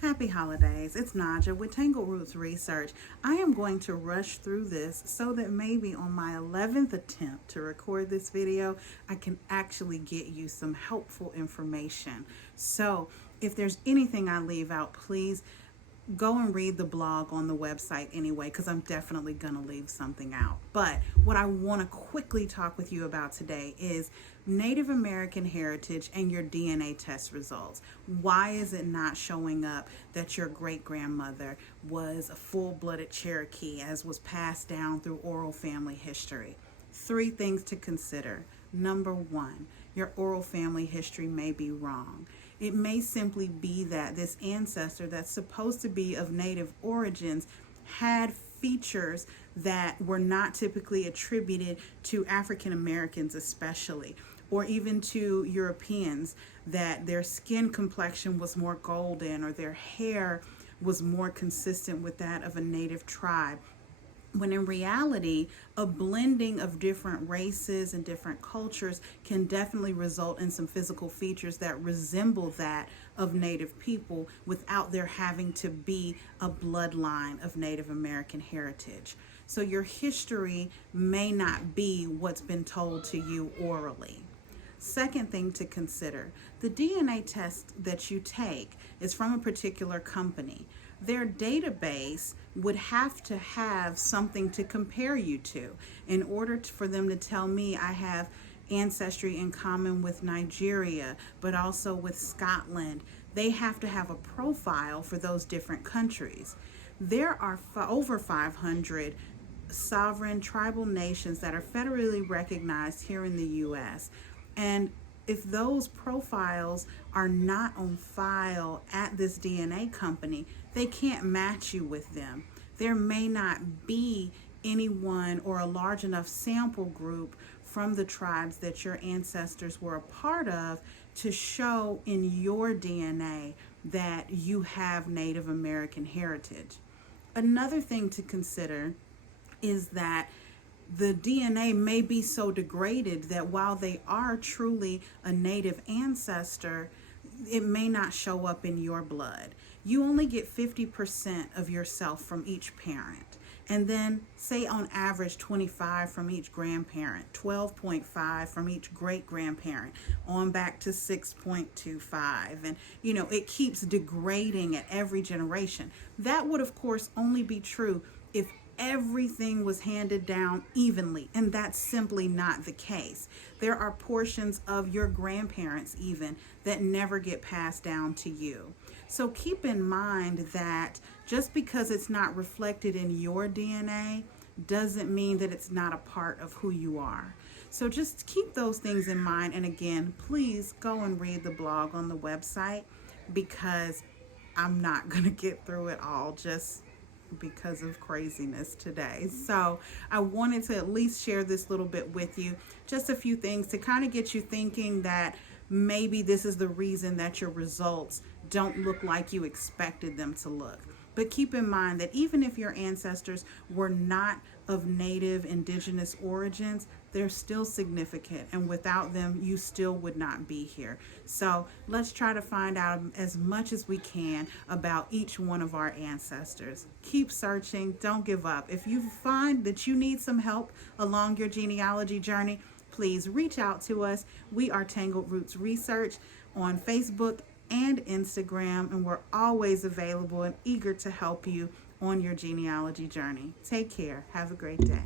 Happy holidays. It's Naja with Tangled Roots Research. I am going to rush through this so that maybe on my 11th attempt to record this video, I can actually get you some helpful information. So, if there's anything I leave out, please go and read the blog on the website anyway, because I'm definitely going to leave something out. But what I want to quickly talk with you about today is Native American heritage and your DNA test results. Why is it not showing up that your great grandmother was a full-blooded Cherokee, as was passed down through oral family history? 3 things to consider. Number 1, your oral family history may be wrong. It may simply be that this ancestor that's supposed to be of Native origins had features that were not typically attributed to African Americans, especially, or even to Europeans, that their skin complexion was more golden or their hair was more consistent with that of a native tribe, when in reality, a blending of different races and different cultures can definitely result in some physical features that resemble that of Native people without there having to be a bloodline of Native American heritage. So your history may not be what's been told to you orally. Second thing to consider, the DNA test that you take is from a particular company. Their database would have to have something to compare you to in order for them to tell me I have ancestry in common with Nigeria, but also with Scotland. They have to have a profile for those different countries. There are over 500 sovereign tribal nations that are federally recognized here in the U.S. And if those profiles are not on file at this DNA company, they can't match you with them. There may not be anyone or a large enough sample group from the tribes that your ancestors were a part of to show in your DNA that you have Native American heritage. Another thing to consider is that the DNA may be so degraded that while they are truly a native ancestor, it may not show up in your blood. You only get 50% of yourself from each parent. And then, say on average, 25 from each grandparent, 12.5 from each great grandparent, on back to 6.25. And, it keeps degrading at every generation. That would, of course, only be true if everything was handed down evenly, and that's simply not the case. There are portions of your grandparents even that never get passed down to you. So keep in mind that just because it's not reflected in your DNA doesn't mean that it's not a part of who you are. So just keep those things in mind, and again, please go and read the blog on the website, because I'm not going to get through it all just because of craziness today. So I wanted to at least share this little bit with you, just a few things to kind of get you thinking that maybe this is the reason that your results don't look like you expected them to look. But keep in mind that even if your ancestors were not of native indigenous origins, they're still significant, and without them, you still would not be here. So let's try to find out as much as we can about each one of our ancestors. Keep searching, don't give up. If you find that you need some help along your genealogy journey, please reach out to us. We are Tangled Roots Research on Facebook and Instagram, and we're always available and eager to help you on your genealogy journey. Take care. Have a great day.